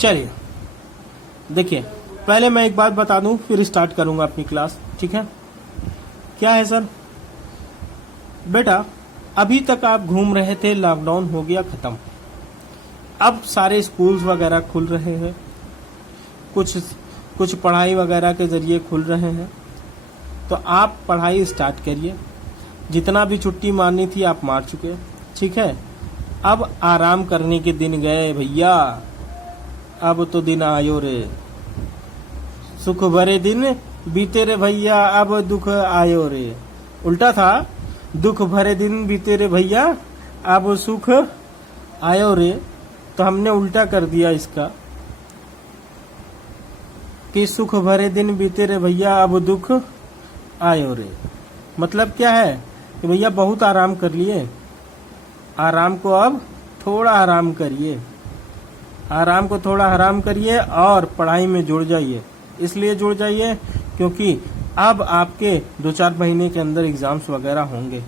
चलिए देखिए, पहले मैं एक बात बता दूं, फिर स्टार्ट करूंगा अपनी क्लास, ठीक है। क्या है सर? बेटा, अभी तक आप घूम रहे थे, लॉकडाउन हो गया खत्म, अब सारे स्कूल्स वगैरह खुल रहे हैं, कुछ पढ़ाई वगैरह के जरिए खुल रहे हैं, तो आप पढ़ाई स्टार्ट करिए। जितना भी छुट्टी मारनी थी आप मार चुके, ठीक है। अब आराम करने के दिन गए भैया, अब तो दिन आयो रे, सुख भरे दिन बीते रे भैया, अब दुख आयो रे। उल्टा था, दुख भरे दिन बीते रे भैया, अब सुख आयो रे। तो हमने उल्टा कर दिया इसका कि सुख भरे दिन बीते रे भैया, अब दुख आयो रे। मतलब क्या है कि भैया बहुत आराम कर लिए, आराम को अब थोड़ा आराम करिए, आराम को थोड़ा आराम करिए और पढ़ाई में जुड़ जाइए। इसलिए जुड़ जाइए क्योंकि अब आपके 2-4 महीने के अंदर एग्जाम्स वगैरह होंगे।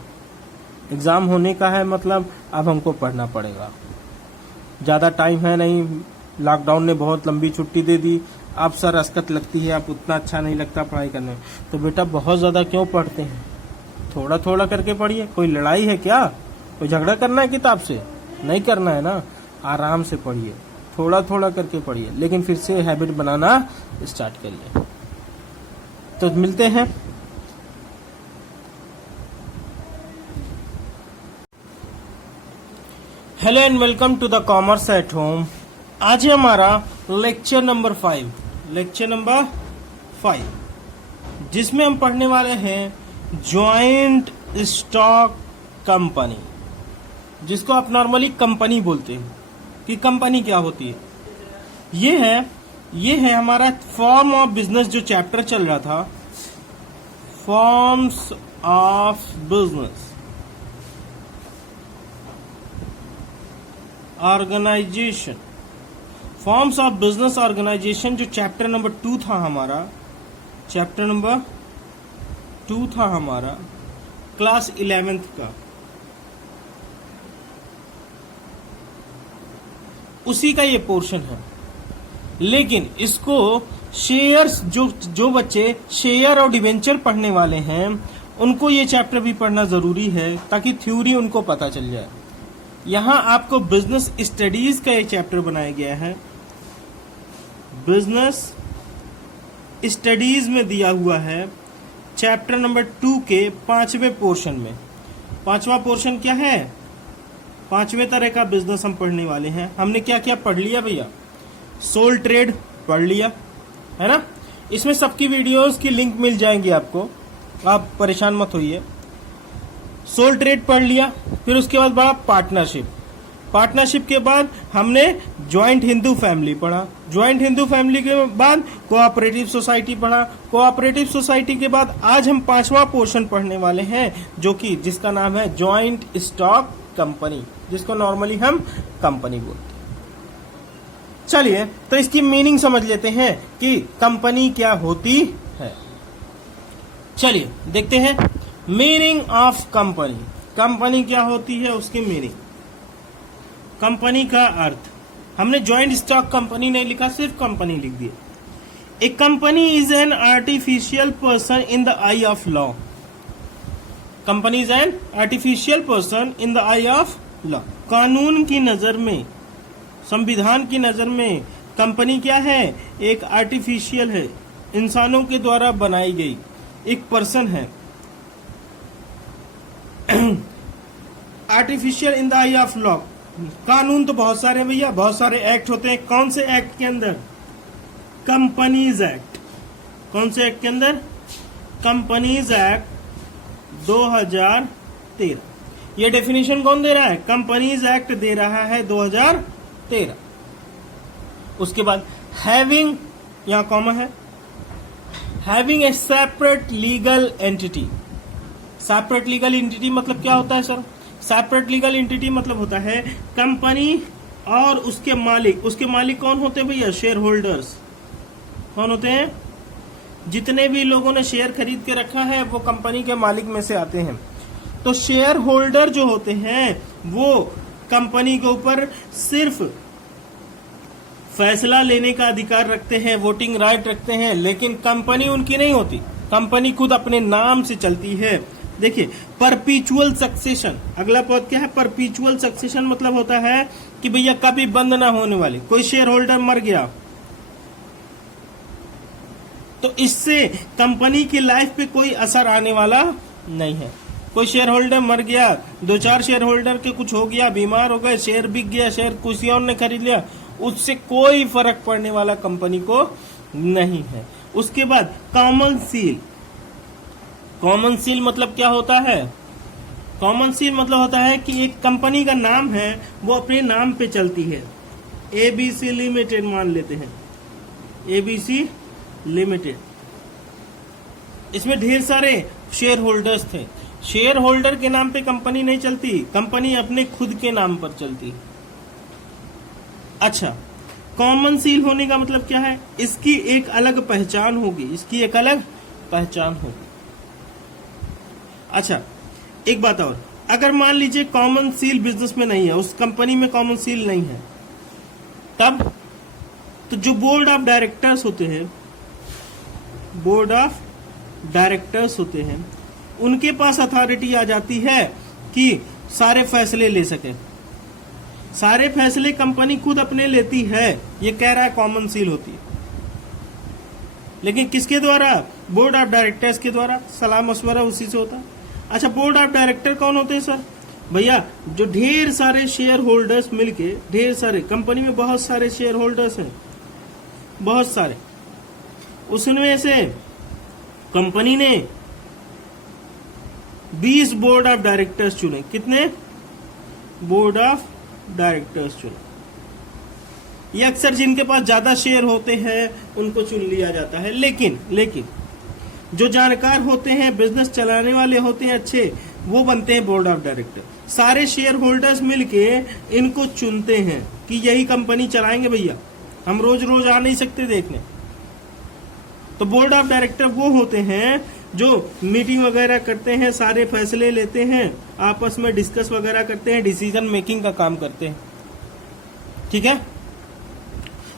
एग्जाम होने का है मतलब अब हमको पढ़ना पड़ेगा, ज़्यादा टाइम है नहीं। लॉकडाउन ने बहुत लंबी छुट्टी दे दी, अब सर असकत लगती है, अब उतना अच्छा नहीं लगता पढ़ाई करने में। तो बेटा बहुत ज़्यादा क्यों पढ़ते हैं, थोड़ा थोड़ा करके पढ़िए। कोई लड़ाई है क्या? कोई झगड़ा करना है किताब से? नहीं करना है ना, आराम से पढ़िए, थोड़ा थोड़ा करके पढ़िए, लेकिन फिर से हैबिट बनाना स्टार्ट करिए। तो मिलते हैं। Hello and welcome to the commerce at home. आज है हमारा लेक्चर नंबर 5, जिसमें हम पढ़ने वाले हैं जॉइंट स्टॉक कंपनी, जिसको आप नॉर्मली कंपनी बोलते हैं कि कंपनी क्या होती है। ये है हमारा फॉर्म ऑफ बिजनेस, जो चैप्टर चल रहा था, forms of business organisation, forms of business organisation, जो चैप्टर नंबर 2 था हमारा, चैप्टर नंबर 2 था हमारा क्लास 11th का। उसी का ये पोर्शन है, लेकिन इसको शेयर्स, जो बच्चे शेयर और डिवेंचर पढ़ने वाले हैं उनको ये चैप्टर भी पढ़ना जरूरी है, ताकि थ्योरी उनको पता चल जाए। यहां आपको बिजनेस स्टडीज का एक चैप्टर बनाया गया है, बिजनेस स्टडीज में दिया हुआ है चैप्टर नंबर 2 के 5वें पोर्शन में। 5वां पोर्शन क्या है? 5वें तरह का बिजनेस हम पढ़ने वाले हैं। हमने क्या क्या पढ़ लिया भैया? सोल ट्रेड पढ़ लिया है ना, इसमें सबकी वीडियोस की लिंक मिल जाएंगी आपको, आप परेशान मत होइए। सोल ट्रेड पढ़ लिया, फिर उसके बाद बड़ा पार्टनरशिप के बाद हमने ज्वाइंट हिंदू फैमिली पढ़ा, ज्वाइंट हिंदू फैमिली के बाद कोऑपरेटिव सोसाइटी पढ़ा, कोऑपरेटिव सोसाइटी के बाद आज हम 5वां पोर्शन पढ़ने वाले हैं, जिसका नाम है ज्वाइंट स्टॉक कंपनी, जिसको नॉर्मली हम कंपनी बोलते हैं। चलिए तो इसकी मीनिंग समझ लेते हैं कि कंपनी क्या होती है। चलिए देखते हैं मीनिंग ऑफ कंपनी। कंपनी क्या होती है, उसकी मीनिंग। कंपनी का अर्थ, हमने ज्वाइंट स्टॉक कंपनी नहीं लिखा, सिर्फ कंपनी लिख दिया। A company is an artificial person in the eye of law. Company is an artificial person in the eye of law. कानून की नजर में, संविधान की नजर में कंपनी क्या है? एक आर्टिफिशियल है, इंसानों के द्वारा बनाई गई एक पर्सन है। Artificial in the eye of law. कानून तो बहुत सारे भैया, बहुत सारे एक्ट होते हैं। कौन से एक्ट के अंदर? Companies act. कौन से एक्ट के अंदर? Companies act 2013। ये डेफिनेशन कौन दे रहा है? कंपनीज एक्ट दे रहा है 2013। उसके बाद हैविंग, यहां कॉमा है, having a separate legal entity. Separate legal entity मतलब क्या होता है सर? सेपरेट लीगल एंटिटी मतलब होता है कंपनी और उसके मालिक। उसके मालिक कौन होते हैं भैया? Share holders. कौन होते हैं? जितने भी लोगों ने शेयर खरीद के रखा है वो कंपनी के मालिक में से आते हैं। तो शेयर होल्डर जो होते हैं वो कंपनी के ऊपर सिर्फ फैसला लेने का अधिकार रखते हैं, वोटिंग राइट रखते हैं, लेकिन कंपनी उनकी नहीं होती। कंपनी खुद अपने नाम से चलती है। देखिए, परपीचुअल सक्सेशन, अगला पद क्या है? परपीचुअल सक्सेशन मतलब होता है कि भैया कभी बंद ना होने वाले। कोई शेयर होल्डर मर गया तो इससे कंपनी की लाइफ पे कोई असर आने वाला नहीं है। कोई शेयर होल्डर मर गया, 2-4 शेयर होल्डर के कुछ हो गया, बीमार हो गए, शेयर बिक गया, शेयर किसी और ने खरीद लिया, उससे कोई फर्क पड़ने वाला कंपनी को नहीं है। उसके बाद कॉमन सील। कॉमन सील मतलब क्या होता है? कॉमन सील मतलब होता है कि एक कंपनी का नाम है, वो अपने नाम पे चलती है। एबीसी लिमिटेड मान लेते हैं, एबीसी लिमिटेड। इसमें ढेर सारे शेयर होल्डर्स थे। शेयर होल्डर के नाम पे कंपनी नहीं चलती, कंपनी अपने खुद के नाम पर चलती। अच्छा, कॉमन सील होने का मतलब क्या है? इसकी एक अलग पहचान होगी, इसकी एक अलग पहचान होगी। अच्छा, एक बात और, अगर मान लीजिए कॉमन सील बिजनेस में नहीं है, उस कंपनी में कॉमन सील नहीं है, तब तो जो बोर्ड ऑफ डायरेक्टर्स होते हैं, बोर्ड ऑफ डायरेक्टर्स होते हैं, उनके पास अथॉरिटी आ जाती है कि सारे फैसले ले सके। सारे फैसले कंपनी खुद अपने लेती है, ये कह रहा है कॉमन सील होती है। लेकिन किसके द्वारा? बोर्ड ऑफ डायरेक्टर्स के द्वारा। सलाह मशवरा उसी से होता है। अच्छा, बोर्ड ऑफ डायरेक्टर कौन होते हैं सर? भैया, जो ढेर सारे शेयर होल्डर्स मिलके, ढेर सारे, कंपनी में बहुत सारे शेयर होल्डर्स हैं, बहुत सारे, उसमें से कंपनी ने 20 बोर्ड ऑफ डायरेक्टर्स चुने। कितने? बोर्ड ऑफ डायरेक्टर्स चुने। ये अक्सर जिनके पास ज्यादा शेयर होते हैं उनको चुन लिया जाता है। लेकिन जो जानकार होते हैं, बिजनेस चलाने वाले होते हैं अच्छे, वो बनते हैं बोर्ड ऑफ डायरेक्टर। सारे शेयर होल्डर्स मिलके इनको चुनते हैं कि यही कंपनी चलाएंगे भैया, हम रोज रोज आ नहीं सकते देखने। तो बोर्ड ऑफ डायरेक्टर वो होते हैं जो मीटिंग वगैरह करते हैं, सारे फैसले लेते हैं, आपस में डिस्कस वगैरह करते हैं, डिसीजन मेकिंग का काम करते हैं। ठीक है?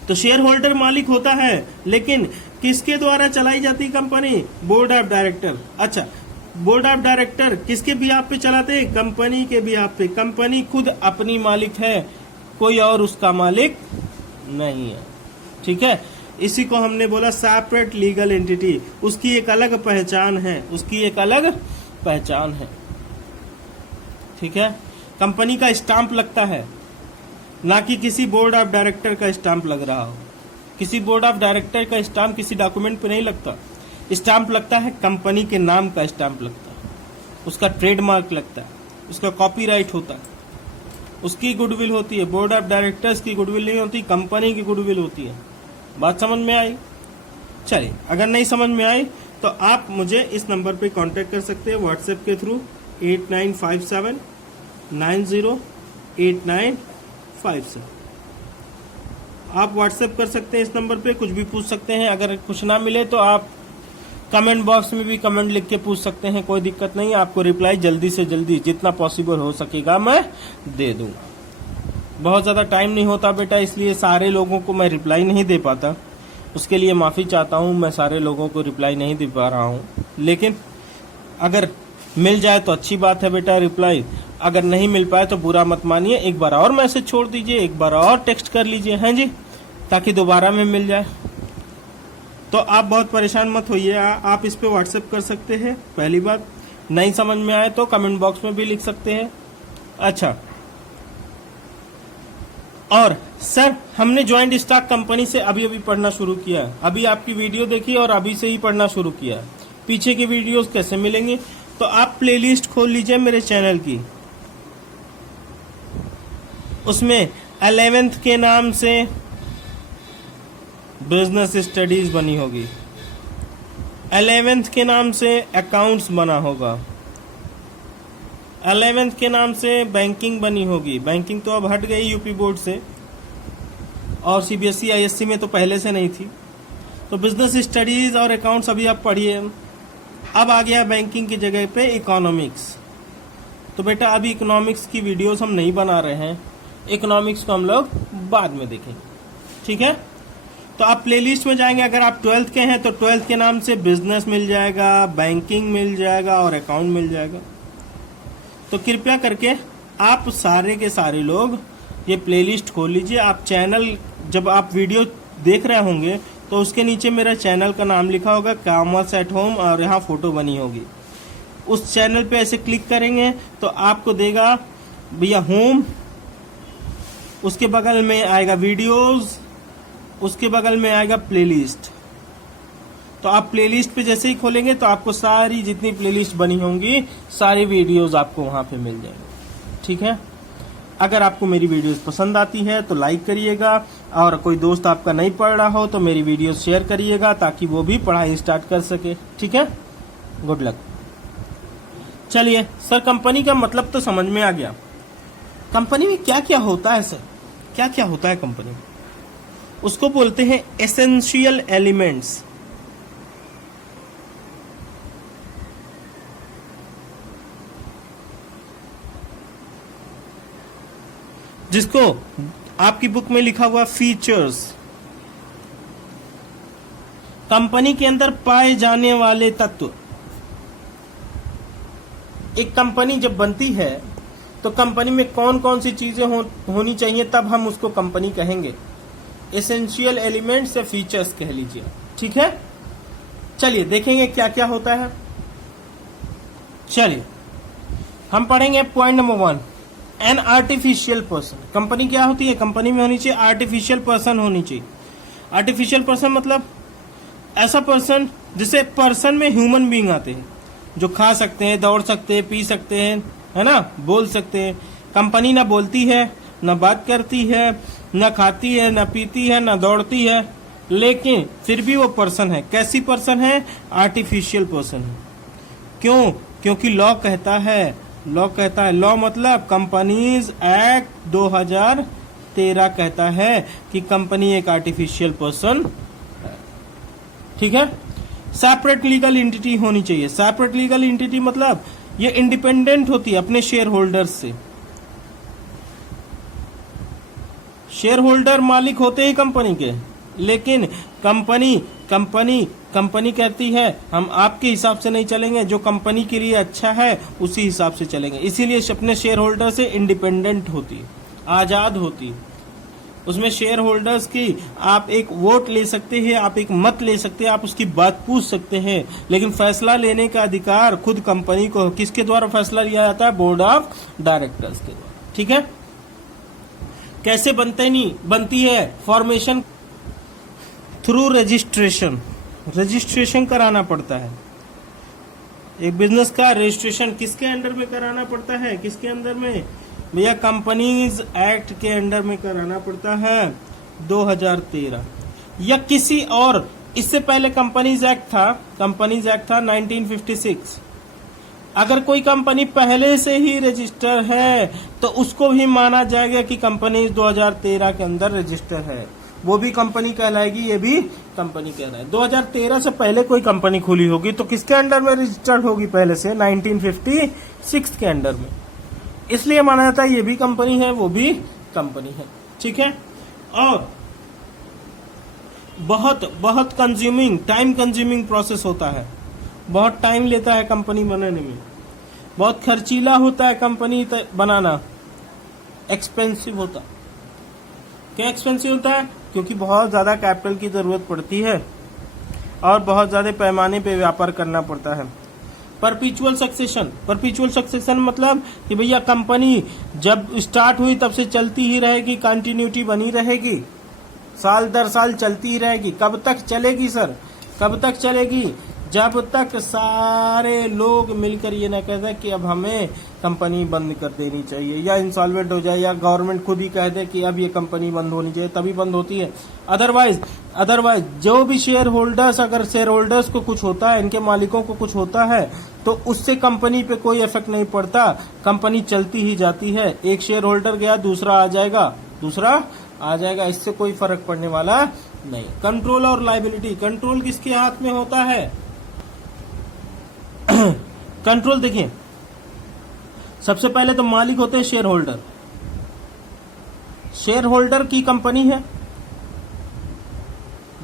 तो शेयर होल्डर मालिक होता है, लेकिन किसके द्वारा चलाई जाती कंपनी? Board of director. अच्छा, बोर्ड ऑफ डायरेक्टर किसके बिहाफ पे चलाते हैं? कंपनी के बिहाफ पे। कंपनी खुद अपनी मालिक है, कोई और उसका मालिक नहीं है। ठीक है? इसी को हमने बोला सेपरेट लीगल एंटिटी। उसकी एक अलग पहचान है, उसकी एक अलग पहचान है। ठीक है? कंपनी का स्टाम्प लगता है, ना कि किसी बोर्ड ऑफ डायरेक्टर का स्टाम्प लग रहा हो। किसी बोर्ड ऑफ डायरेक्टर का स्टाम्प किसी डॉक्यूमेंट पे नहीं लगता। स्टाम्प लगता है कंपनी के नाम का स्टाम्प लगता है, उसका ट्रेडमार्क लगता है, उसका कॉपीराइट होता है, उसकी गुडविल होती है। बोर्ड ऑफ डायरेक्टर्स की गुडविल नहीं होती, कंपनी की गुडविल होती है। बात समझ में आई? चलिए, अगर नहीं समझ में आई तो आप मुझे इस नंबर पे कांटेक्ट कर सकते हैं व्हाट्सएप के थ्रू 8957908957। आप व्हाट्सएप कर सकते हैं इस नंबर पे, कुछ भी पूछ सकते हैं। अगर कुछ ना मिले तो आप कमेंट बॉक्स में भी कमेंट लिख के पूछ सकते हैं, कोई दिक्कत नहीं। आपको रिप्लाई जल्दी से जल्दी जितना पॉसिबल हो सकेगा मैं दे दूंगा। बहुत ज़्यादा टाइम नहीं होता बेटा, इसलिए सारे लोगों को मैं रिप्लाई नहीं दे पाता, उसके लिए माफ़ी चाहता हूँ। मैं सारे लोगों को रिप्लाई नहीं दे पा रहा हूँ, लेकिन अगर मिल जाए तो अच्छी बात है बेटा रिप्लाई। अगर नहीं मिल पाए तो बुरा मत मानिए, एक बार और मैसेज छोड़ दीजिए, एक बार और टेक्स्ट कर लीजिए, हैं जी, ताकि दोबारा में मिल जाए। तो आप बहुत परेशान मत होइए, आप इस पे व्हाट्सएप कर सकते हैं। पहली बात, नहीं समझ में आए तो कमेंट बॉक्स में भी लिख सकते हैं। अच्छा, और सर हमने ज्वाइंट स्टॉक कंपनी से अभी अभी पढ़ना शुरू किया है, अभी आपकी वीडियो देखी और अभी से ही पढ़ना शुरू किया है। पीछे की वीडियोस कैसे मिलेंगी? तो आप प्लेलिस्ट खोल लीजिए मेरे चैनल की, उसमें 11th के नाम से बिजनेस स्टडीज बनी होगी, 11th के नाम से अकाउंट्स बना होगा, 11th के नाम से बैंकिंग बनी होगी। बैंकिंग तो अब हट गई यूपी बोर्ड से, और सीबीएसई आईएससी में तो पहले से नहीं थी। तो बिजनेस स्टडीज और अकाउंट्स अभी आप पढ़िए। अब आ गया बैंकिंग की जगह पे इकोनॉमिक्स। तो बेटा अभी इकोनॉमिक्स की वीडियोस हम नहीं बना रहे हैं, इकोनॉमिक्स को हम लोग बाद में देखेंगे। ठीक है। तो आप प्लेलिस्ट में जाएंगे, अगर आप 12th के हैं तो 12th के नाम से बिजनेस मिल जाएगा, बैंकिंग मिल जाएगा और अकाउंट मिल जाएगा। तो कृपया करके आप सारे के सारे लोग ये प्लेलिस्ट खोल लीजिए। आप चैनल, जब आप वीडियो देख रहे होंगे तो उसके नीचे मेरा चैनल का नाम लिखा होगा कॉमर्स एट होम और यहाँ फोटो बनी होगी। उस चैनल पे ऐसे क्लिक करेंगे तो आपको देगा भैया होम, उसके बगल में आएगा वीडियोस, उसके बगल में आएगा प्लेलिस्ट। तो आप प्लेलिस्ट पे जैसे ही खोलेंगे तो आपको सारी जितनी प्लेलिस्ट बनी होंगी सारी वीडियोस आपको वहां पे मिल जाएंगे, ठीक है। अगर आपको मेरी वीडियोस पसंद आती है तो लाइक करिएगा, और कोई दोस्त आपका नहीं पढ़ रहा हो तो मेरी वीडियोस शेयर करिएगा ताकि वो भी पढ़ाई स्टार्ट कर सके, ठीक है। Good luck. चलिए सर, कंपनी का मतलब तो समझ में आ गया। कंपनी में क्या क्या होता है सर, क्या क्या होता है कंपनी में? उसको बोलते हैं एसेंशियल एलिमेंट्स। जिसको आपकी बुक में लिखा हुआ फीचर्स। कंपनी के अंदर पाए जाने वाले तत्व। एक कंपनी जब बनती है तो कंपनी में कौन कौन सी चीजें होनी चाहिए, तब हम उसको कंपनी कहेंगे। एसेंशियल एलिमेंट्स या फीचर्स कह लीजिए, ठीक है। चलिए देखेंगे क्या क्या होता है। चलिए हम पढ़ेंगे point number 1, N artificial person. Company क्या होती है? कंपनी में होनी चाहिए आर्टिफिशियल पर्सन होनी चाहिए। आर्टिफिशियल पर्सन मतलब ऐसा पर्सन जिसे पर्सन में ह्यूमन बीइंग आते हैं, जो खा सकते हैं, दौड़ सकते हैं, पी सकते हैं, है ना, बोल सकते हैं। कंपनी ना बोलती है, ना बात करती है, ना खाती है, ना पीती है, ना दौड़ती है, लेकिन फिर भी वो पर्सन है। कैसी पर्सन है? आर्टिफिशियल पर्सन है। क्यों? क्योंकि लॉ कहता है, लॉ मतलब कंपनीज एक्ट 2013 कहता है कि कंपनी एक आर्टिफिशियल पर्सन है, ठीक है। सेपरेट लीगल एंटिटी होनी चाहिए। सेपरेट लीगल एंटिटी मतलब ये इंडिपेंडेंट होती है अपने शेयर होल्डर से। शेयर होल्डर मालिक होते ही कंपनी के, लेकिन कंपनी कहती है हम आपके हिसाब से नहीं चलेंगे, जो कंपनी के लिए अच्छा है उसी हिसाब से चलेंगे। इसीलिए अपने शेयर होल्डर से इंडिपेंडेंट होती है, आजाद होती है। उसमें शेयर होल्डर्स की आप एक वोट ले सकते हैं, आप एक मत ले सकते हैं, आप उसकी बात पूछ सकते हैं, लेकिन फैसला लेने का अधिकार खुद कंपनी को। किसके द्वारा फैसला लिया जाता है? बोर्ड ऑफ डायरेक्टर्स के द्वारा, ठीक है। कैसे बनती है? फॉर्मेशन थ्रू रजिस्ट्रेशन कराना पड़ता है। एक बिजनेस का रजिस्ट्रेशन किसके अंडर में कराना पड़ता है? किसके अंदर में? भैया कंपनीज एक्ट के अंडर में कराना पड़ता है 2013, या किसी और। इससे पहले कंपनीज एक्ट था 1956। अगर कोई कंपनी पहले से ही रजिस्टर है तो उसको भी माना जाएगा कि कंपनी 2013 के अंदर रजिस्टर है, वो भी कंपनी कहलाएगी, ये भी कंपनी कहलाएगी। 2013 से पहले कोई कंपनी खुली होगी तो किसके अंडर में रजिस्टर्ड होगी? पहले से 1956 के अंडर में, इसलिए माना जाता है ये भी कंपनी है, वो भी कंपनी है, ठीक है। और बहुत टाइम कंज्यूमिंग प्रोसेस होता है, बहुत टाइम लेता है कंपनी बनाने में, बहुत खर्चीला होता है कंपनी बनाना, एक्सपेंसिव होता। क्या एक्सपेंसिव होता है? क्योंकि बहुत ज्यादा कैपिटल की जरूरत पड़ती है और बहुत ज्यादा पैमाने पे व्यापार करना पड़ता है। परपीचुअल सक्सेशन मतलब कि भैया कंपनी जब स्टार्ट हुई तब से चलती ही रहेगी, कंटिन्यूटी बनी रहेगी, साल दर साल चलती ही रहेगी। कब तक चलेगी सर? कब तक चलेगी? जब तक सारे लोग मिलकर ये ना कह दे कि अब हमें कंपनी बंद कर देनी चाहिए, या इंसॉल्वेंट हो जाए, या गवर्नमेंट खुद ही कह दे कि अब ये कंपनी बंद होनी चाहिए, तभी बंद होती है। अदरवाइज जो भी शेयर होल्डर्स, अगर शेयर होल्डर्स को कुछ होता है, इनके मालिकों को कुछ होता है, तो उससे कंपनी पे कोई इफेक्ट नहीं पड़ता, कंपनी चलती ही जाती है। एक शेयर होल्डर गया, दूसरा आ जाएगा, इससे कोई फर्क पड़ने वाला नहीं। कंट्रोल और लायबिलिटी, कंट्रोल किसके हाथ में होता है? कंट्रोल देखिए, सबसे पहले तो मालिक होते हैं शेयर होल्डर। शेयर होल्डर की कंपनी है,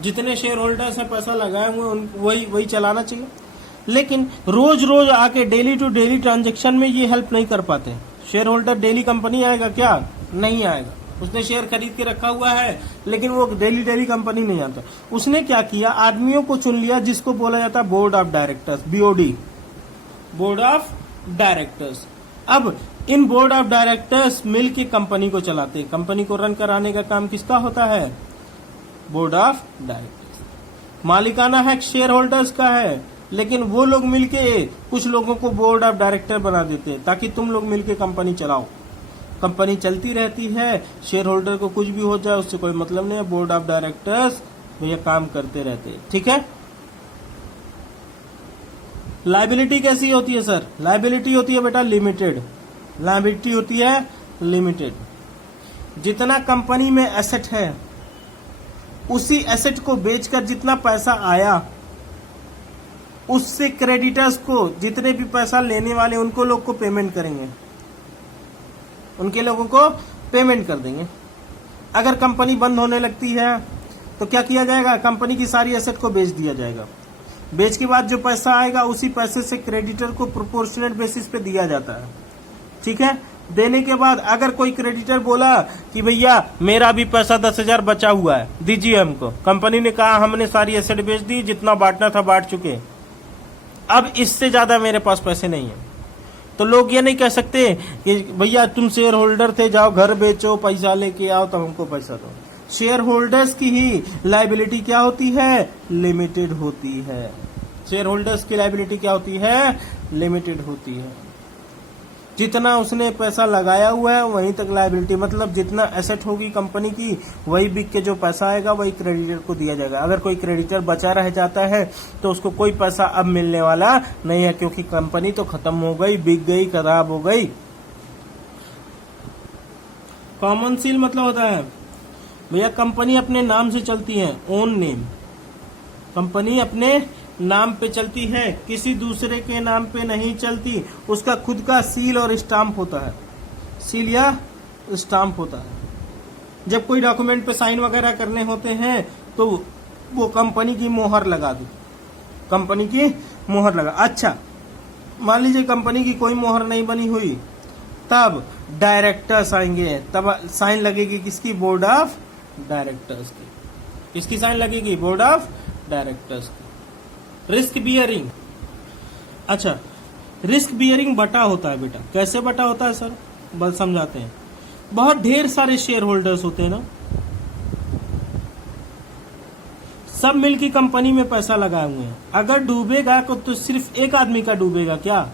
जितने शेयर होल्डर्स हैं पैसा लगाए हुए वही वही चलाना चाहिए। लेकिन रोज रोज आके डेली टू डेली ट्रांजेक्शन में ये हेल्प नहीं कर पाते। शेयर होल्डर डेली कंपनी आएगा क्या? नहीं आएगा। उसने शेयर खरीद के रखा हुआ है लेकिन वो डेली डेली कंपनी नहीं आता। उसने क्या किया, आदमियों को चुन लिया जिसको बोला जाता है board of directors, BOD, board of directors. अब इन बोर्ड ऑफ डायरेक्टर्स मिल के कंपनी को चलाते हैं। कंपनी को रन कराने का काम किसका होता है? Board of directors. मालिकाना हक शेयर होल्डर्स का है, लेकिन वो लोग मिलके कुछ लोगों को बोर्ड ऑफ डायरेक्टर बना देते हैं ताकि तुम लोग मिलके कंपनी चलाओ। कंपनी चलती रहती है, शेयर होल्डर को कुछ भी हो जाए उससे कोई मतलब नहीं है। बोर्ड ऑफ डायरेक्टर्स भैया काम करते रहते हैं, ठीक है। लायबिलिटी कैसी होती है सर? लायबिलिटी होती है बेटा लिमिटेड। लायबिलिटी होती है लिमिटेड। जितना कंपनी में एसेट है उसी एसेट को बेचकर जितना पैसा आया उससे क्रेडिटर्स को, जितने भी पैसा लेने वाले उनको लोग को पेमेंट करेंगे, उनके लोगों को पेमेंट कर देंगे। अगर कंपनी बंद होने लगती है तो क्या किया जाएगा? कंपनी की सारी एसेट को बेच दिया जाएगा। बेच के बाद जो पैसा आएगा उसी पैसे से क्रेडिटर को प्रोपोर्शनल बेसिस पे दिया जाता है, ठीक है। देने के बाद अगर कोई क्रेडिटर बोला कि भैया मेरा भी पैसा 10,000 बचा हुआ है, दीजिए हमको, कंपनी ने कहा हमने सारी एसेट बेच दी, जितना बांटना था बांट चुके, अब इससे ज्यादा मेरे पास पैसे नहीं है, तो लोग ये नहीं कह सकते कि भैया तुम शेयर होल्डर थे, जाओ घर बेचो, पैसा लेके आओ तब हमको पैसा दो। शेयर होल्डर्स की ही लायबिलिटी क्या होती है? लिमिटेड होती है। शेयर होल्डर्स की लायबिलिटी क्या होती है? लिमिटेड होती है। जितना उसने पैसा लगाया हुआ है वहीं तक लायबिलिटी, मतलब जितना एसेट होगी कंपनी की वही बिक के जो पैसा आएगा वही क्रेडिटर को दिया जाएगा। अगर कोई क्रेडिटर बचा रह जाता है तो उसको कोई पैसा अब मिलने वाला नहीं है, क्योंकि कंपनी तो खत्म हो गई, बिक गई, खराब हो गई। कॉमन सील मतलब होता है भैया कंपनी अपने नाम से चलती है, ओन नेम। कंपनी अपने नाम पे चलती है, किसी दूसरे के नाम पे नहीं चलती। उसका खुद का सील और स्टाम्प होता है, सील या स्टाम्प होता है। जब कोई डॉक्यूमेंट पे साइन वगैरह करने होते हैं तो वो कंपनी की मोहर लगा दो, कंपनी की मोहर लगा। अच्छा मान लीजिए कंपनी की कोई मोहर नहीं बनी हुई, तब डायरेक्टर्स आएंगे, तब साइन लगेगी किसकी? बोर्ड ऑफ डायरेक्टर्स की। किसकी साइन लगेगी? बोर्ड ऑफ डायरेक्टर्स की। रिस्क बियरिंग, अच्छा रिस्क बियरिंग बटा होता है बेटा। कैसे बटा होता है सर? बस समझाते हैं। बहुत ढेर सारे शेयर होल्डर्स होते हैं ना, सब मिलकर कंपनी में पैसा लगाए हुए हैं। अगर डूबेगा तो सिर्फ एक आदमी का डूबेगा क्या?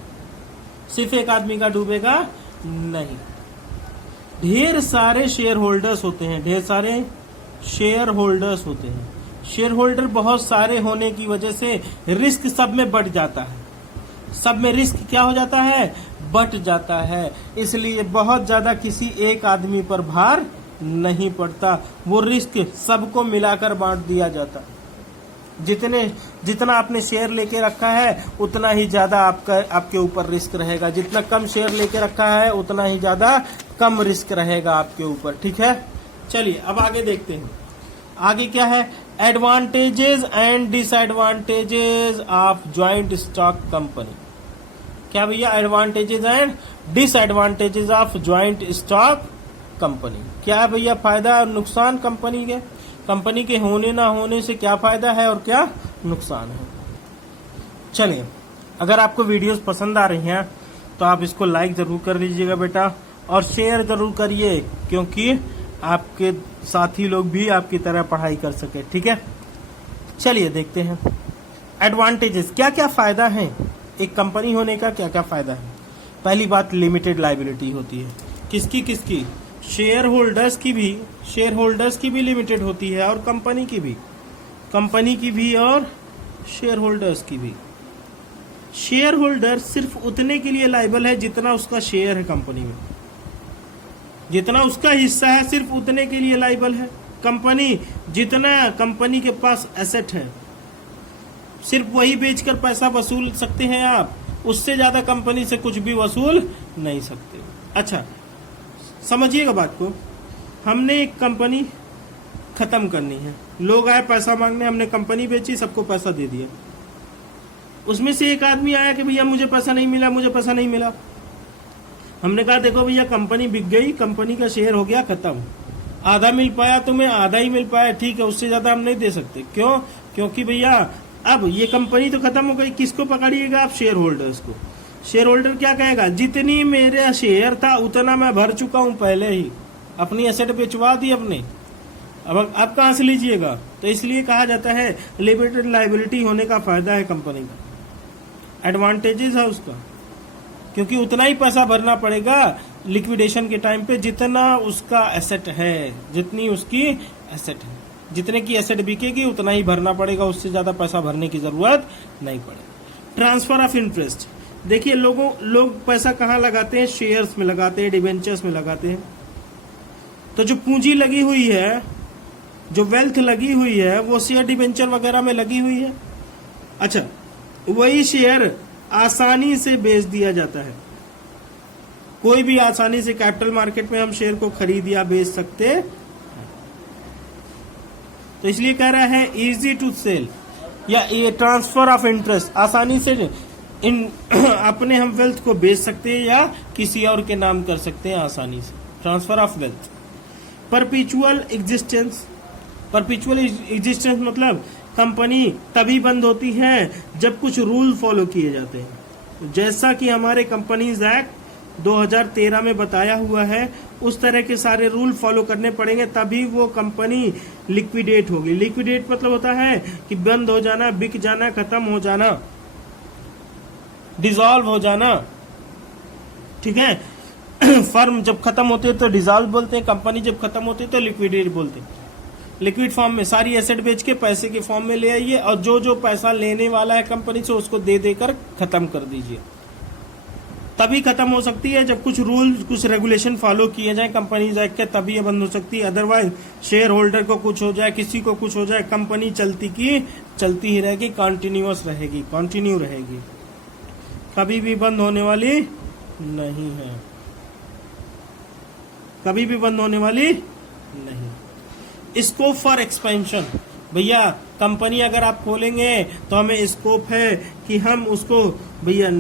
सिर्फ एक आदमी का डूबेगा नहीं, ढेर सारे शेयर होल्डर्स होते हैं, ढेर सारे शेयर होल्डर्स होते हैं। शेयर होल्डर बहुत सारे होने की वजह से रिस्क सब में बढ़ जाता है, सब में रिस्क क्या हो जाता है? बढ़ जाता है। इसलिए बहुत ज्यादा किसी एक आदमी पर भार नहीं पड़ता, वो रिस्क सबको मिलाकर बांट दिया जाता। जितना आपने शेयर लेके रखा है उतना ही ज्यादा आपके ऊपर रिस्क रहेगा, जितना कम शेयर लेके रखा है उतना ही ज्यादा कम रिस्क रहेगा आपके ऊपर, ठीक है। चलिए अब आगे देखते हैं। आगे क्या है? Advantages and disadvantages of joint stock company. क्या भैया? Advantages and disadvantages of joint stock company. क्या है भैया फायदा और नुकसान कंपनी के? कंपनी के होने ना होने से क्या फायदा है और क्या नुकसान है? चलिए, अगर आपको वीडियोस पसंद आ रही हैं तो आप इसको लाइक जरूर कर दीजिएगा बेटा, और शेयर जरूर करिए, क्योंकि आपके साथी लोग भी आपकी तरह पढ़ाई कर सके, ठीक है। चलिए देखते हैं एडवांटेजेस, क्या क्या फायदा है एक कंपनी होने का, क्या क्या फायदा है। पहली बात, लिमिटेड लायबिलिटी होती है। किसकी किसकी? शेयर होल्डर्स की भी, शेयर होल्डर्स की भी लिमिटेड होती है और कंपनी की भी, कंपनी की भी और शेयर होल्डर्स की भी। शेयर होल्डर सिर्फ उतने के लिए लायबल है जितना उसका शेयर है कंपनी में, जितना उसका हिस्सा है सिर्फ उतने के लिए लायबल है। कंपनी जितना कंपनी के पास एसेट है सिर्फ वही बेचकर पैसा वसूल सकते हैं आप, उससे ज्यादा कंपनी से कुछ भी वसूल नहीं सकते। अच्छा समझिएगा बात को, हमने एक कंपनी खत्म करनी है। लोग आए पैसा मांगने, हमने कंपनी बेची, सबको पैसा दे दिया। उसमें से एक आदमी आया कि भैया मुझे पैसा नहीं मिला, मुझे पैसा नहीं मिला। हमने कहा देखो भैया कंपनी बिक गई, कंपनी का शेयर हो गया खत्म, आधा मिल पाया तुम्हें, आधा ही मिल पाया, ठीक है, उससे ज्यादा हम नहीं दे सकते। क्यों? क्योंकि भैया अब ये कंपनी तो खत्म हो गई, किसको पकड़िएगा आप? शेयर होल्डर्स को। शेयर होल्डर क्या कहेगा? जितनी मेरा शेयर था उतना मैं भर चुका हूं पहले ही, अपनी एसेट बेचवा दी अपने, अब कहां से लीजिएगा? तो इसलिए कहा जाता है लिमिटेड लायबिलिटी होने का फायदा है कंपनी का, एडवांटेजेस है उसका, क्योंकि उतना ही पैसा भरना पड़ेगा लिक्विडेशन के टाइम पे जितना उसका एसेट है, जितनी उसकी एसेट है, जितने की एसेट बिकेगी उतना ही भरना पड़ेगा, उससे ज्यादा पैसा भरने की जरूरत नहीं पड़ेगी। ट्रांसफर ऑफ इंटरेस्ट, देखिए लोग पैसा कहाँ लगाते हैं? शेयर्स में लगाते हैं, डिबेंचर्स में लगाते हैं। तो जो पूंजी लगी हुई है, जो वेल्थ लगी हुई है, वो शेयर डिबेंचर वगैरह में लगी हुई है। अच्छा, वही शेयर आसानी से बेच दिया जाता है, कोई भी आसानी से कैपिटल मार्केट में हम शेयर को खरीद या बेच सकते हैं। तो इसलिए कह रहा है इजी टू सेल या ये ट्रांसफर ऑफ इंटरेस्ट, आसानी से अपने हम वेल्थ को बेच सकते हैं या किसी और के नाम कर सकते हैं आसानी से, transfer of wealth. Perpetual existence, perpetual existence मतलब कंपनी तभी बंद होती है जब कुछ रूल फॉलो किए जाते हैं, जैसा कि हमारे कंपनीज एक्ट 2013 में बताया हुआ है, उस तरह के सारे रूल फॉलो करने पड़ेंगे, तभी वो कंपनी लिक्विडेट होगी। लिक्विडेट मतलब होता है कि बंद हो जाना, बिक जाना, खत्म हो जाना, डिसॉल्व हो जाना, ठीक है। फर्म जब खत्म होती है तो डिसॉल्व बोलते हैं, कंपनी जब खत्म होती है तो लिक्विडेट बोलते हैं। लिक्विड फॉर्म में सारी एसेट बेच के पैसे के फॉर्म में ले आइए और जो पैसा लेने वाला है कंपनी से उसको दे देकर खत्म कर दीजिए। तभी खत्म हो सकती है जब कुछ रूल, कुछ रेगुलेशन फॉलो किए जाए कंपनीज एक्ट के, तभी ये बंद हो सकती है। अदरवाइज शेयर होल्डर को कुछ हो जाए, किसी को कुछ हो जाए, कंपनी चलती ही रहेगी, कंटिन्यूअस रहेगी, कंटिन्यू रहेगी, कभी भी बंद होने वाली नहीं है, कभी भी बंद होने वाली नहीं। स्कोप फॉर एक्सपेंशन, भैया कंपनी अगर आप खोलेंगे तो हमें स्कोप है कि हम उसको भैया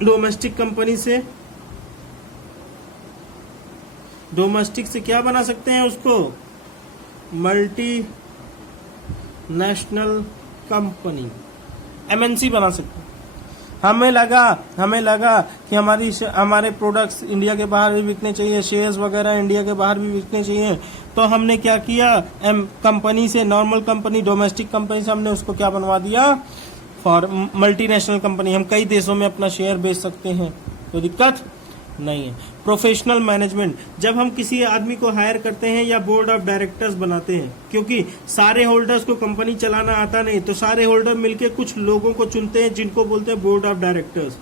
डोमेस्टिक कंपनी से, डोमेस्टिक से क्या बना सकते हैं उसको? मल्टी नेशनल कंपनी, एमएनसी बना सकते हैं। हमें लगा कि हमारे प्रोडक्ट्स इंडिया के बाहर भी बिकने चाहिए, शेयर्स वगैरह इंडिया के बाहर भी बिकने चाहिए, तो हमने क्या किया, कंपनी से, नॉर्मल कंपनी, डोमेस्टिक कंपनी से हमने उसको क्या बनवा दिया, फॉर मल्टीनेशनल कंपनी। हम कई देशों में अपना शेयर बेच सकते हैं, कोई दिक्कत नहीं है। प्रोफेशनल मैनेजमेंट, जब हम किसी आदमी को हायर करते हैं या बोर्ड ऑफ डायरेक्टर्स बनाते हैं, क्योंकि सारे होल्डर्स को कंपनी चलाना आता नहीं, तो सारे होल्डर मिलकर कुछ लोगों को चुनते हैं जिनको बोलते हैं बोर्ड ऑफ डायरेक्टर्स,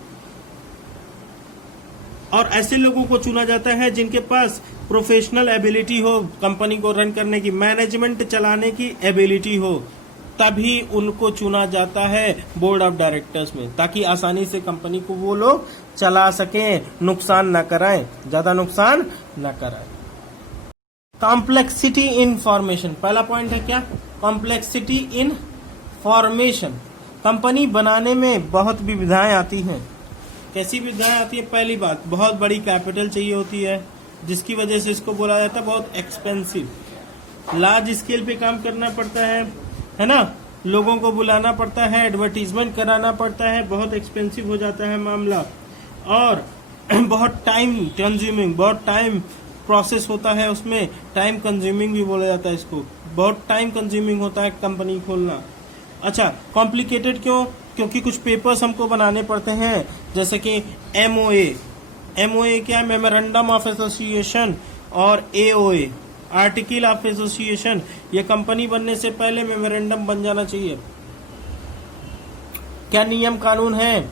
और ऐसे लोगों को चुना जाता है जिनके पास प्रोफेशनल एबिलिटी हो, कंपनी को रन करने की, मैनेजमेंट चलाने की एबिलिटी हो, तभी उनको चुना जाता है बोर्ड ऑफ डायरेक्टर्स में, ताकि आसानी से कंपनी को वो लोग चला सकें, नुकसान न कराएं, ज्यादा नुकसान न कराएं। कॉम्प्लेक्सिटी इन फॉर्मेशन, पहला पॉइंट है क्या, कॉम्प्लेक्सिटी इन फॉर्मेशन। कंपनी बनाने में बहुत विविधाएं आती हैं। कैसी विविधाएं आती है? पहली बात, बहुत बड़ी कैपिटल चाहिए होती है, जिसकी वजह से इसको बोला जाता है बहुत एक्सपेंसिव। लार्ज स्केल पे काम करना पड़ता है ना, लोगों को बुलाना पड़ता है, एडवर्टीजमेंट कराना पड़ता है, बहुत एक्सपेंसिव हो जाता है मामला, और बहुत टाइम कंज्यूमिंग, बहुत टाइम प्रोसेस होता है उसमें, टाइम कंज्यूमिंग भी बोला जाता है इसको, बहुत टाइम कंज्यूमिंग होता है कंपनी खोलना। अच्छा, कॉम्प्लिकेटेड क्यों? क्योंकि कुछ पेपर्स हमको बनाने पड़ते हैं, जैसे कि एमओए क्या है, मेमोरेंडम ऑफ एसोसिएशन, और एओए आर्टिकल ऑफ एसोसिएशन। ये कंपनी बनने से पहले मेमोरेंडम बन जाना चाहिए। क्या नियम कानून है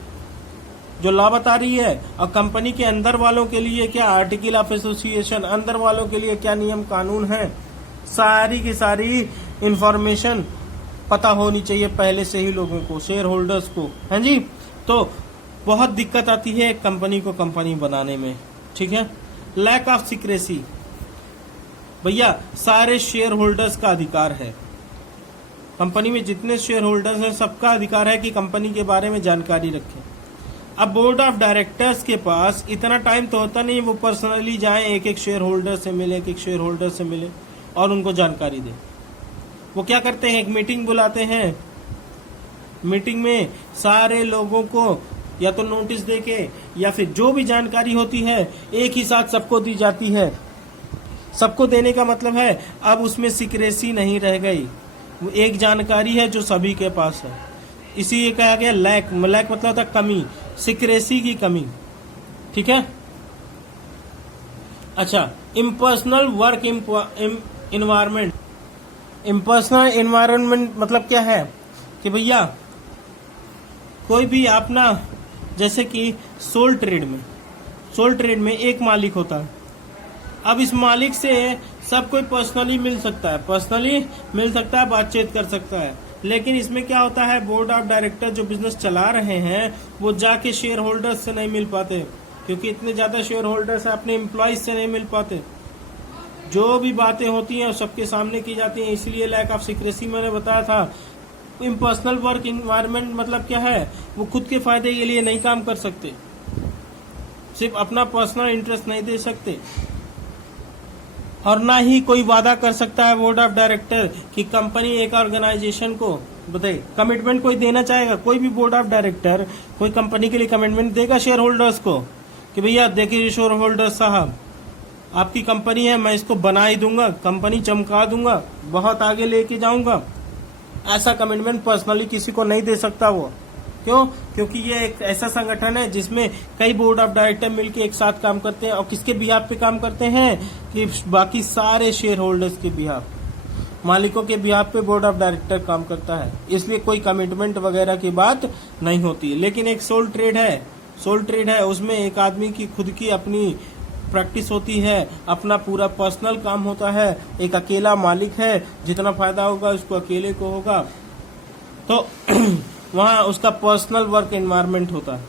जो लॉ बता रही है, और कंपनी के अंदर वालों के लिए क्या आर्टिकल ऑफ एसोसिएशन, अंदर वालों के लिए क्या नियम कानून है, सारी की सारी इंफॉर्मेशन पता होनी चाहिए पहले से ही लोगों को, शेयर होल्डर्स को, है जी। तो बहुत दिक्कत आती है कंपनी को कंपनी बनाने में, ठीक है। लैक ऑफ सीक्रेसी, भैया सारे शेयर होल्डर्स का अधिकार है, कंपनी में जितने शेयर होल्डर्स हैं सबका अधिकार है कि कंपनी के बारे में जानकारी रखें। अब बोर्ड ऑफ डायरेक्टर्स के पास इतना टाइम तो होता नहीं वो पर्सनली जाएं, एक एक शेयर होल्डर से मिले, एक एक शेयर होल्डर से मिले और उनको जानकारी दें। वो क्या करते हैं, एक मीटिंग बुलाते हैं, मीटिंग में सारे लोगों को या तो नोटिस देके या फिर जो भी जानकारी होती है एक ही साथ सबको दी जाती है। सबको देने का मतलब है अब उसमें सीक्रेसी नहीं रह गई, वो एक जानकारी है जो सभी के पास है। इसी ये कहा गया लैक मतलब होता कमी, सीक्रेसी की कमी। ठीक है। अच्छा, impersonal work environment. Impersonal environment मतलब क्या है कि भैया कोई भी अपना, जैसे कि सोल ट्रेड में एक मालिक होता है। अब इस मालिक से सब कोई पर्सनली मिल सकता है, बातचीत कर सकता है, लेकिन इसमें क्या होता है, बोर्ड ऑफ डायरेक्टर जो बिजनेस चला रहे हैं वो जाके शेयर होल्डर्स से नहीं मिल पाते, क्योंकि इतने ज्यादा शेयर होल्डर्स हैं, अपने एम्प्लॉयज से नहीं मिल पाते। जो भी बातें होती हैं सबके सामने की जाती हैं, इसलिए लैक ऑफ सीक्रेसी मैंने बताया था। इम्पर्सनल वर्क इन्वायरमेंट मतलब क्या है, वो खुद के फायदे के लिए नहीं काम कर सकते, सिर्फ अपना पर्सनल इंटरेस्ट नहीं दे सकते, और ना ही कोई वादा कर सकता है बोर्ड ऑफ डायरेक्टर कि कंपनी एक ऑर्गेनाइजेशन को बताइए कमिटमेंट कोई देना चाहेगा। कोई भी बोर्ड ऑफ डायरेक्टर कोई कंपनी के लिए कमिटमेंट देगा शेयर होल्डर्स को कि भैया देखिए शेयर होल्डर्स साहब, आपकी कंपनी है, मैं इसको बना ही दूंगा, कंपनी चमका दूंगा, बहुत आगे लेके जाऊंगा। ऐसा कमिटमेंट पर्सनली किसी को नहीं दे सकता वो। क्यों? क्योंकि ये एक ऐसा संगठन है जिसमें कई बोर्ड ऑफ डायरेक्टर मिलकर एक साथ काम करते हैं, और किसके बिहाफ पे काम करते हैं कि बाकी सारे शेयर होल्डर्स के बिहाफ, मालिकों के बिहाफ पे बोर्ड ऑफ डायरेक्टर काम करता है। इसलिए कोई कमिटमेंट वगैरह की बात नहीं होती है। लेकिन एक सोल ट्रेड है, उसमें एक आदमी की खुद की अपनी प्रैक्टिस होती है, अपना पूरा पर्सनल काम होता है, एक अकेला मालिक है, जितना फायदा होगा उसको अकेले को होगा, तो वहाँ उसका पर्सनल वर्क एनवायरनमेंट होता है।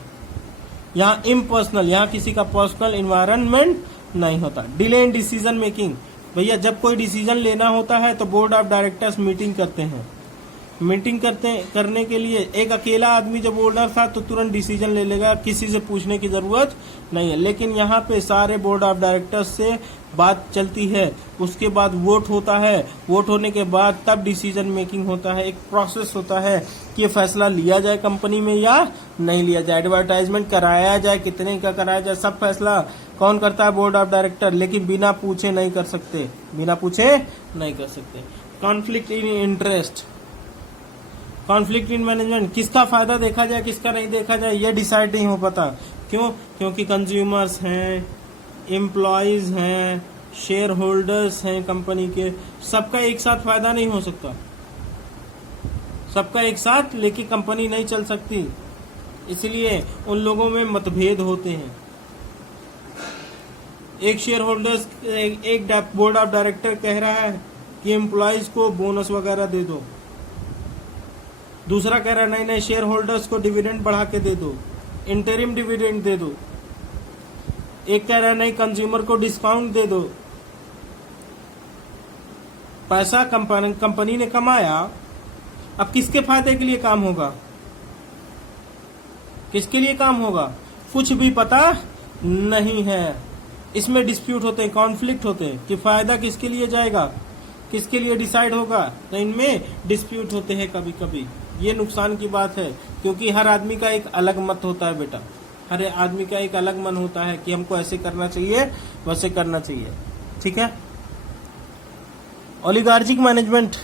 यहाँ इम्पर्सनल, यहाँ किसी का पर्सनल एनवायरनमेंट नहीं होता। डिले इन डिसीजन मेकिंग, भैया जब कोई डिसीजन लेना होता है तो बोर्ड ऑफ डायरेक्टर्स मीटिंग करते हैं। करने के लिए एक अकेला आदमी जब ओनर था तो तुरंत डिसीजन ले लेगा, किसी से पूछने की जरूरत नहीं है। लेकिन यहाँ पे सारे बोर्ड ऑफ डायरेक्टर्स से बात चलती है, उसके बाद वोट होता है, वोट होने के बाद तब डिसीजन मेकिंग होता है। एक प्रोसेस होता है कि ये फैसला लिया जाए कंपनी में या नहीं लिया जाए, एडवर्टाइजमेंट कराया जाए, कितने का कराया जाए, सब फैसला कौन करता है, बोर्ड ऑफ डायरेक्टर। लेकिन बिना पूछे नहीं कर सकते। Conflict in interest, conflict in management, किसका फायदा देखा जाए किसका नहीं देखा जाए ये डिसाइड नहीं हो पाता। क्यों? क्योंकि कंज्यूमर्स हैं, एम्प्लॉयज हैं, शेयर होल्डर्स हैं कंपनी के, सबका एक साथ फायदा नहीं हो सकता, सबका एक साथ लेके कंपनी नहीं चल सकती, इसलिए उन लोगों में मतभेद होते हैं। एक शेयर होल्डर्स, एक बोर्ड ऑफ डायरेक्टर कह रहा है कि एम्प्लॉयज को बोनस वगैरह दे दो, दूसरा कह रहा है नहीं शेयर होल्डर्स को डिविडेंड बढ़ा के दे दो, इंटरिम डिविडेंड दे दो। एक कह रहा है नहीं कंज्यूमर को डिस्काउंट दे दो। पैसा कंपनी ने कमाया, अब किसके फायदे के लिए काम होगा, किसके लिए काम होगा, कुछ भी पता नहीं है। इसमें डिस्प्यूट होते हैं, कॉन्फ्लिक्ट होते हैं कि फायदा किसके लिए जाएगा, किसके लिए डिसाइड होगा, तो इनमें डिस्प्यूट होते हैं कभी कभी। ये नुकसान की बात है, क्योंकि हर आदमी का एक अलग मत होता है बेटा, हर आदमी का एक अलग मन होता है कि हमको ऐसे करना चाहिए वैसे करना चाहिए। ठीक है। ओलिगार्चिक मैनेजमेंट,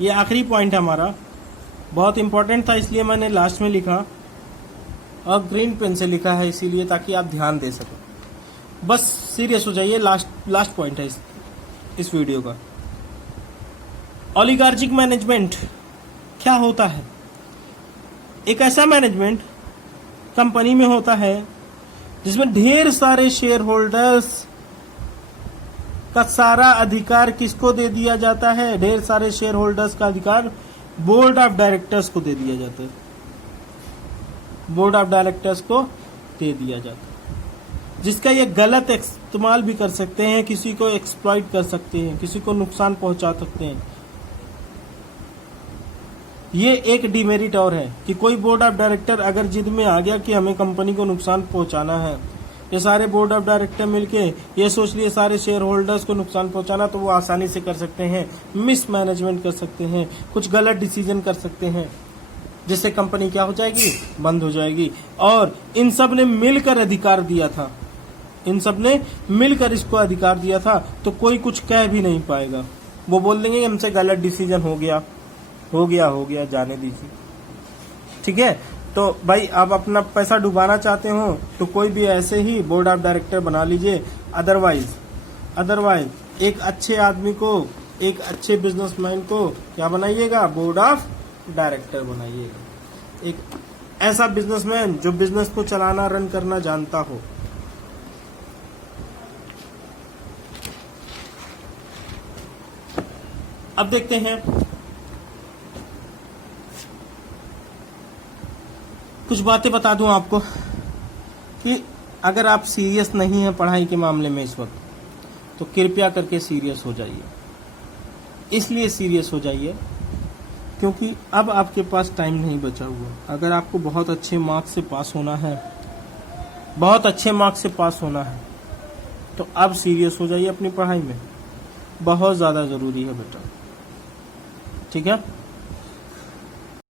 ये आखिरी पॉइंट है हमारा, बहुत इंपॉर्टेंट था इसलिए मैंने लास्ट में लिखा और ग्रीन पेन से लिखा है, इसीलिए ताकि आप ध्यान दे सकें। बस सीरियस हो जाइए, लास्ट पॉइंट है इस वीडियो का। ओलिगार्चिक मैनेजमेंट क्या होता है? एक ऐसा मैनेजमेंट कंपनी में होता है जिसमें ढेर सारे शेयर होल्डर्स का सारा अधिकार किसको दे दिया जाता है? ढेर सारे शेयर होल्डर्स का अधिकार बोर्ड ऑफ डायरेक्टर्स को दे दिया जाता है, बोर्ड ऑफ डायरेक्टर्स को दे दिया जाता है। जिसका ये गलत इस्तेमाल भी कर सकते हैं, किसी को एक्सप्लॉइट कर सकते हैं, किसी को नुकसान पहुंचा सकते हैं। ये एक डिमेरिट और है कि कोई बोर्ड ऑफ डायरेक्टर अगर जिद में आ गया कि हमें कंपनी को नुकसान पहुंचाना है, ये सारे बोर्ड ऑफ डायरेक्टर मिलके ये सोच लिए सारे शेयर होल्डर्स को नुकसान पहुंचाना, तो वो आसानी से कर सकते हैं, मिस मैनेजमेंट कर सकते हैं, कुछ गलत डिसीजन कर सकते हैं, जिससे कंपनी क्या हो जाएगी, बंद हो जाएगी। और इन सब ने मिलकर अधिकार दिया था, इन सब ने मिलकर इसको अधिकार दिया था, तो कोई कुछ कह भी नहीं पाएगा। वो बोल देंगे हमसे गलत डिसीजन हो गया, जाने दीजिए। ठीक है, तो भाई आप अपना पैसा डुबाना चाहते हो तो कोई भी ऐसे ही बोर्ड ऑफ डायरेक्टर बना लीजिए। अदरवाइज एक अच्छे आदमी को, एक अच्छे बिजनेसमैन को क्या बनाइएगा, बोर्ड ऑफ डायरेक्टर बनाइएगा। एक ऐसा बिजनेसमैन जो बिजनेस को चलाना, रन करना जानता हो। अब देखते हैं कुछ बातें बता दूं आपको कि अगर आप सीरियस नहीं हैं पढ़ाई के मामले में इस वक्त, तो कृपया करके सीरियस हो जाइए। इसलिए सीरियस हो जाइए क्योंकि अब आपके पास टाइम नहीं बचा हुआ। अगर आपको बहुत अच्छे मार्क्स से पास होना है, तो अब सीरियस हो जाइए अपनी पढ़ाई में। बहुत ज़्यादा ज़रूरी है बेटा, ठीक है।